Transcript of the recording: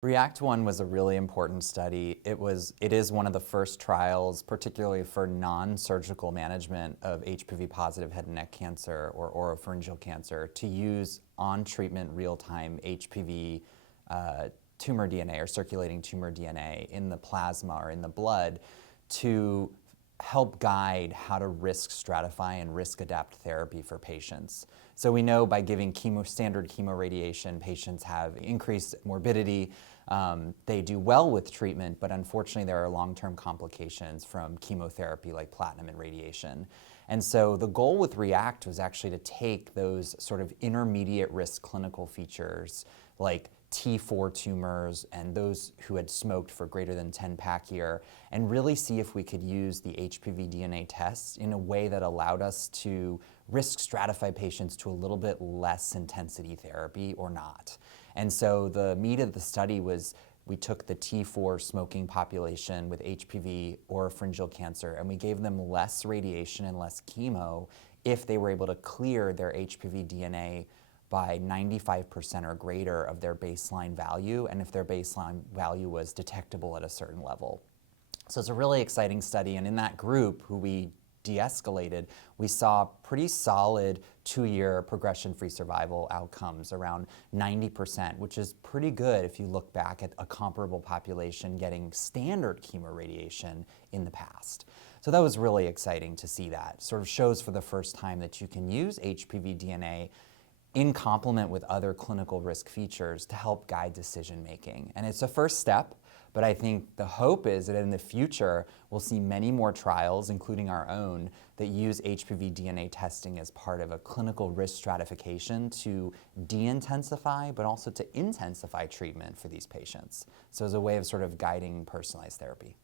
REACT-1 was a really important study. It is one of the first trials, particularly for non-surgical management of HPV-positive head and neck cancer or oropharyngeal cancer, to use on-treatment real-time HPV tumor DNA or circulating tumor DNA in the plasma or in the blood to help guide how to risk stratify and risk adapt therapy for patients. So we know by giving standard chemoradiation, patients have increased morbidity. They do well with treatment, but unfortunately there are long-term complications from chemotherapy like platinum and radiation. And so the goal with REACT was actually to take those sort of intermediate risk clinical features like T4 tumors and those who had smoked for greater than 10 pack year and really see if we could use the HPV DNA tests in a way that allowed us to risk stratify patients to a little bit less intensity therapy or not. And so the meat of the study was we took the T4 smoking population with HPV oropharyngeal cancer and we gave them less radiation and less chemo if they were able to clear their HPV DNA by 95% or greater of their baseline value, and if their baseline value was detectable at a certain level. So it's a really exciting study, and in that group who we de-escalated, we saw pretty solid 2-year progression-free survival outcomes, around 90%, which is pretty good if you look back at a comparable population getting standard chemoradiation in the past. So that was really exciting to see that. Sort of shows for the first time that you can use HPV DNA in complement with other clinical risk features to help guide decision making. And it's a first step, but I think the hope is that in the future we'll see many more trials, including our own, that use HPV DNA testing as part of a clinical risk stratification to de-intensify, but also to intensify treatment for these patients. So as a way of sort of guiding personalized therapy.